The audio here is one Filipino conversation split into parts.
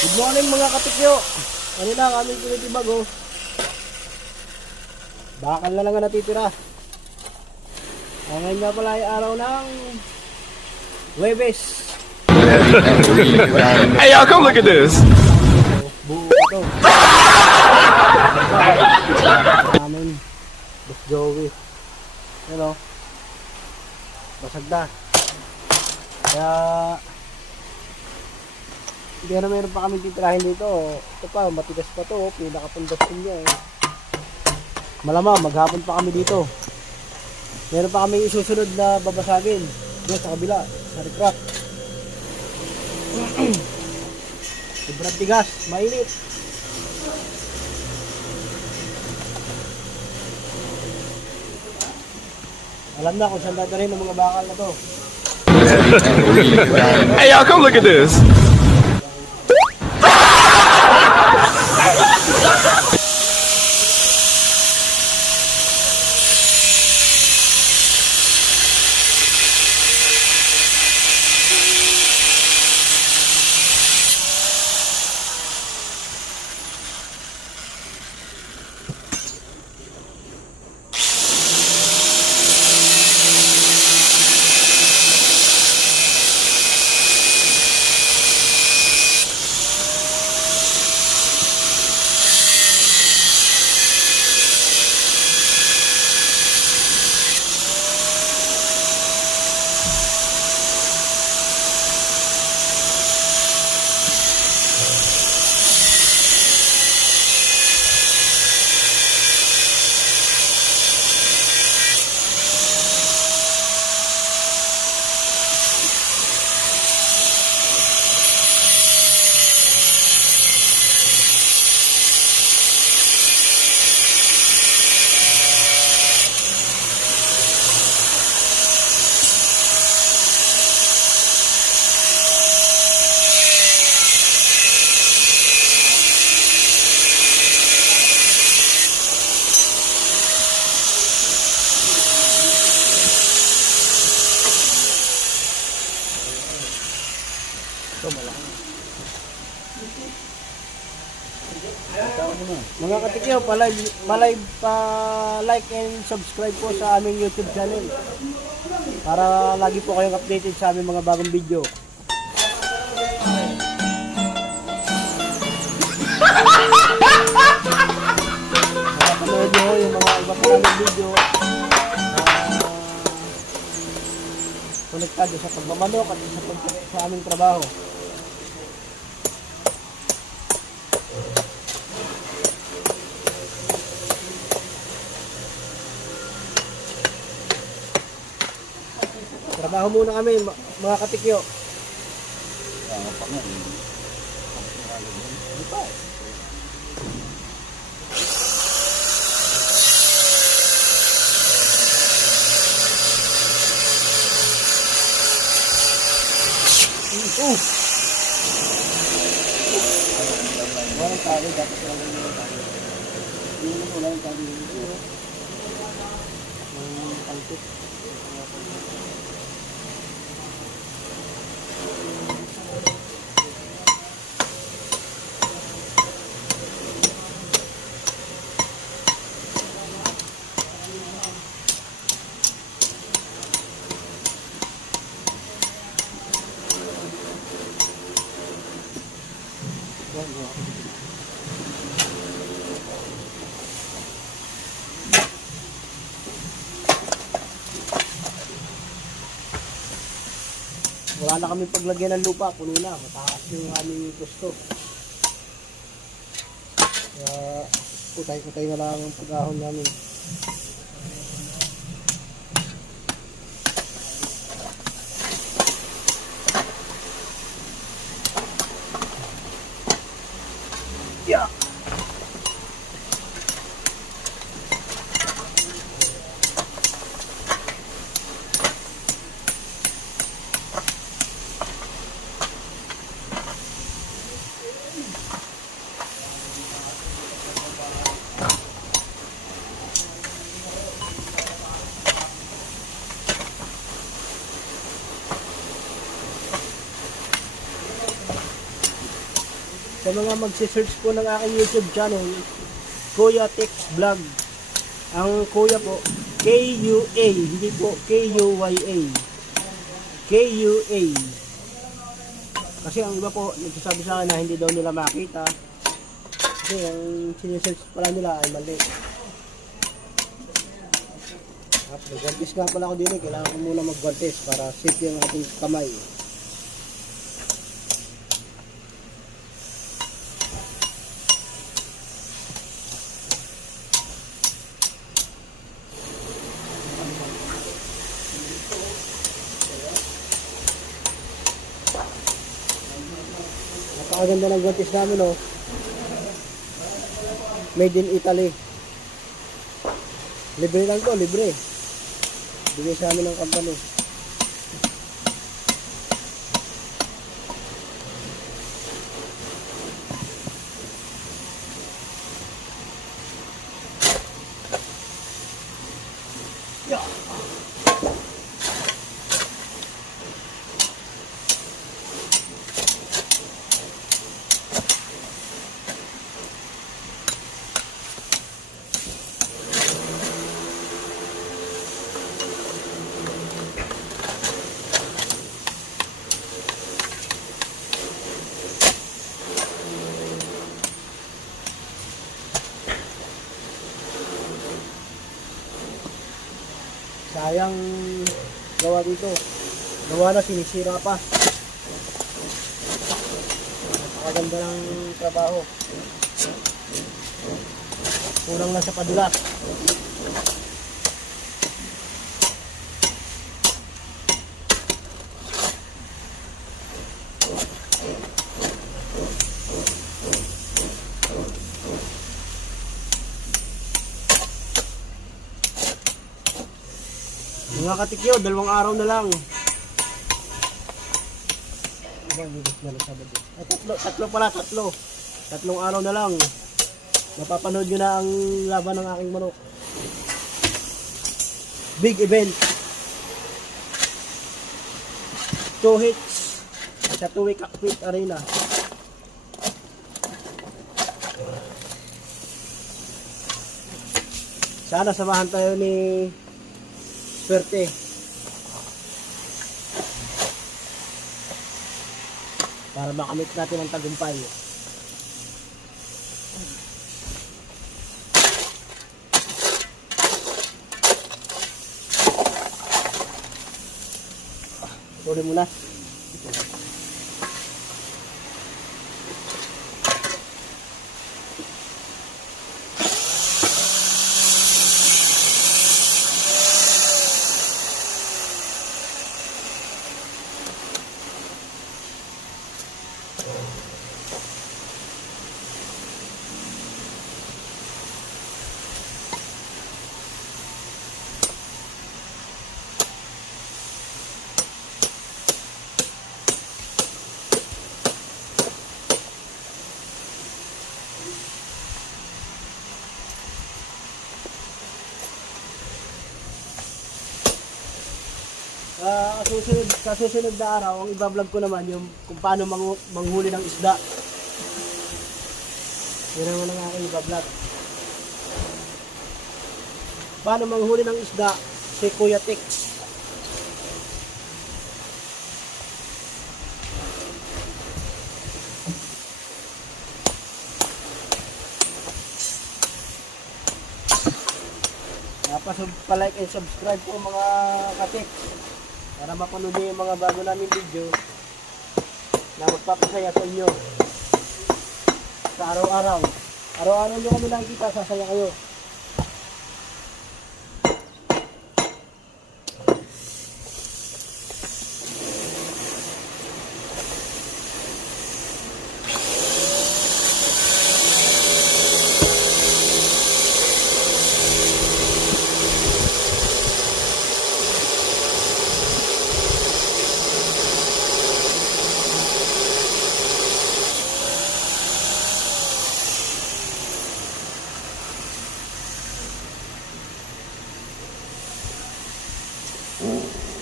Good morning mga katikyo. Ano na ang aming pinitibag oh. Bakal na lang ang natitira. Ngayon nga pala ay araw ng Huwebes. Hey y'all, come look at this. Buo ito. Namin. Boss Joey. Ano? Basag na. Kaya hindi na meron pa kami titirahin dito. Ito pa, matigas pa to. Pinakapundasyon niya eh. Malamang maghapon pa kami dito. Meron pa kami isusunod na babasagin. Doon sa kabila, sa recrack. Sobrang tigas, mainit. Alam na kung saan dadalhin ng mga bakal na to. Hey y'all, come look at this. Mga katikyo, pa-like and subscribe po sa aming YouTube channel para lagi po kayong updated sa aming mga bagong video. Nakapanood nyo yung mga iba pa naming video konektado sa pagmamanok at sa aming trabaho. Trabaho muna kami mga katikyo. Walang tali, dapat walang tali. Hindi mo walang tali dito. Kalpit. Wala na kami paglagyan ng lupa, puno na, mataas yung aming gusto. Kaya kutay-kutay na lang ang pag-ahon namin. Yeah. Sa mga magsi-search po ng aking YouTube channel, Kuya Tex Vlog. Ang Kuya po, K-U-A, hindi po K-U-Y-A. K-U-A. Kasi ang iba po, nagsasabi sa akin na hindi daw nila makita. Kasi ang sinesearch pala nila ay mali. Mag-guantes nga pala ako din eh. Kailangan ko muna mag-guantes para safe yung ating kamay. Napakaganda ng guantes namin oh. Made in Italy. Libre lang to, libre. Bigay sa amin ng company. Yeah. Sayang gawa dito. Gawa na, sinisira pa. Napakaganda ng trabaho. Kulang lang sa padulas. Mga katikyo, 2 araw na lang. Ay, tatlo pala. 3 araw na lang. Mapapanood nyo na ang laban ng aking manok. Big event. 2 hits sa 2-way cockpit arena. Sana samahan tayo ni Swerte. Para makamit natin ang tagumpay. Tuloy muna. Sa susunod na araw, ang iba-vlog ko naman yung kung paano manghuli ng isda. Yun naman ang aking iba-vlog. Paano manghuli ng isda si Kuya Tex. Pa-like and subscribe po mga katik para mapanood niyo yung mga bago namin video na magpapasaya sa inyo sa araw-araw. Araw-araw nyo kami nakikita, sasaya kayo.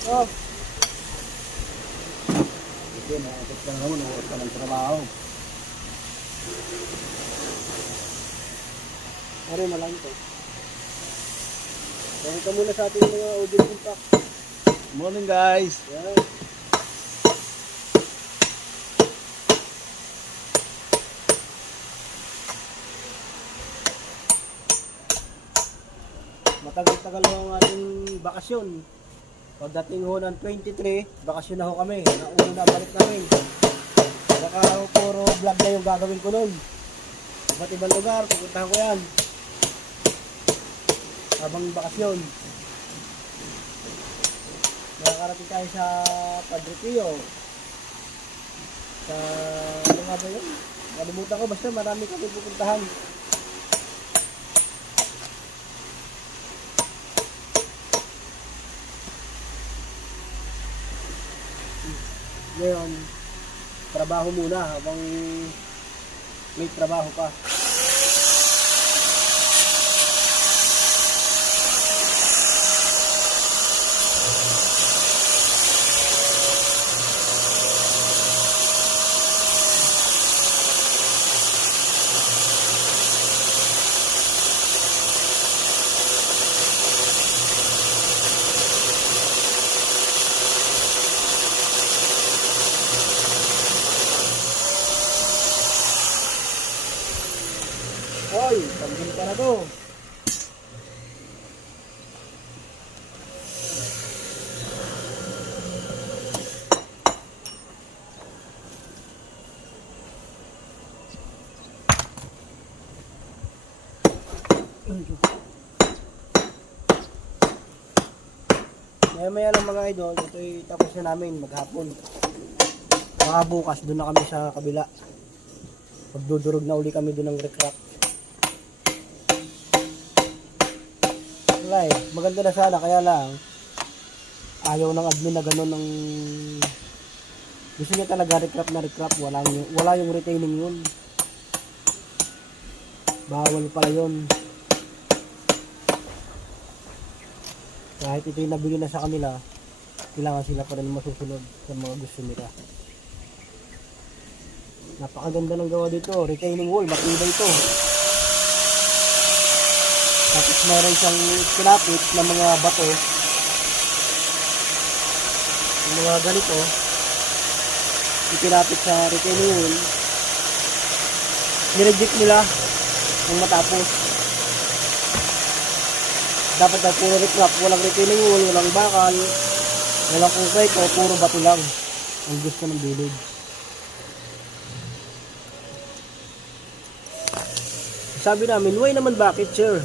Oh. Ito na, ito pa naman, uwas ka ng trabaho. Pare, malang ito. Balik ka muna sa ating mga audio impact. Morning guys. Yan. Matagal-tagal ho ang ating bakasyon. Pagdating ho ng 23, bakasyon na ho kami. Nauna na balik namin. Baka ho, puro vlog na yung gagawin ko nun. Iba't ibang lugar, pupuntahan ko yan. Habang bakasyon. Nakakarating tayo sa Padre Pio. Sa ano nga ba yun? Kalimutan ko, basta marami kami pupuntahan. Ngayon, trabaho muna habang may trabaho pa. Hoy, pagbil ka na to. Maya-maya lang mga idol, ito'y tapos na namin maghapon. Baka bukas, doon na kami sa kabila. Pagdudurog na uli kami doon ng recraft. Wala eh, maganda na sana, kaya lang ayaw ng admin na gano'n ng gusto niya talaga recraft na recraft, wala yung retaining yun. Bawal pala yun. Kahit ito yung nabili na sa kanila, kailangan sila pa rin masusunod sa mga gusto nila. Napakaganda ng gawa dito, retaining wall, matibay ito. Tapos mayroon siyang pinapit na mga bato, yung mga ganito, ipinapit sa retaining wall, nireject nila ng matapos. Dapat daw puro recraft, walang retaining wall, walang bakal, walang kukay ko, puro bato lang ang gusto ng village. Sabi namin, why naman bakit sir?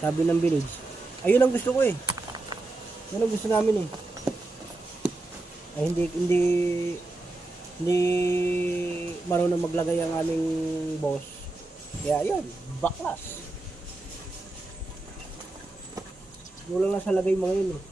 Sabi ng village, ayun ang gusto ko eh. Yan ang gusto namin eh. Ay hindi marunong maglagay ang aming boss. Kaya yun, baklas. Wala lang sa lagay mga yun eh.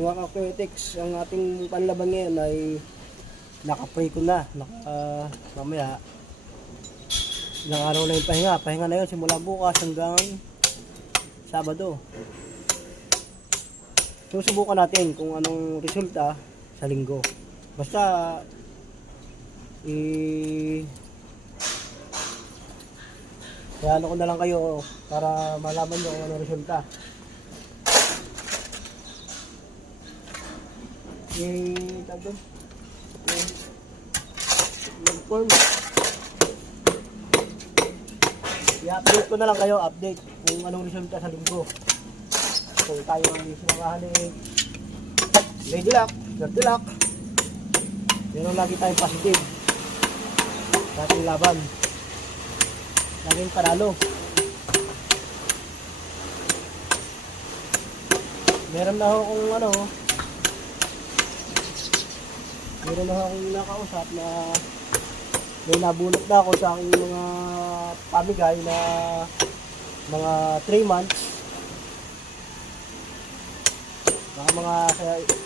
Mga ka-critics, ang ating panlaban ngayon ay naka-pray ko na. Mamaya ilang araw na yung pahinga na yun simula bukas hanggang Sabado. Susubukan natin kung anong resulta sa linggo. Basta kaya ko na lang kayo para malaman nyo kung anong resulta. Tagod. Mag-form. I-update ko na lang kayo, update kung anong resulta sa linggo. Kung tayo ang sinangahan eh, ready luck, dirty luck. Meron lagi tayong positive sa ating laban. Laging panalo. Meron na ho kung meron na akong nakausap na may nabunot na ako sa aking mga pamigay na mga 3 months. Mga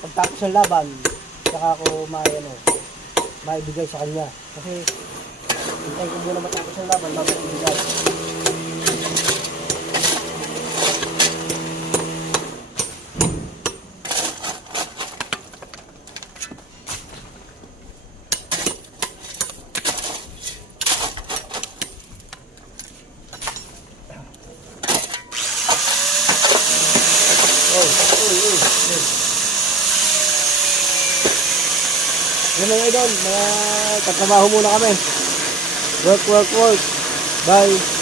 pagtapos ng laban, saka ako maibigay sa kanya. Kasi hintay ko muna matapos ng laban bago ibigay. Yun mga idol, mga tatrabaho muna kami. Work. Bye.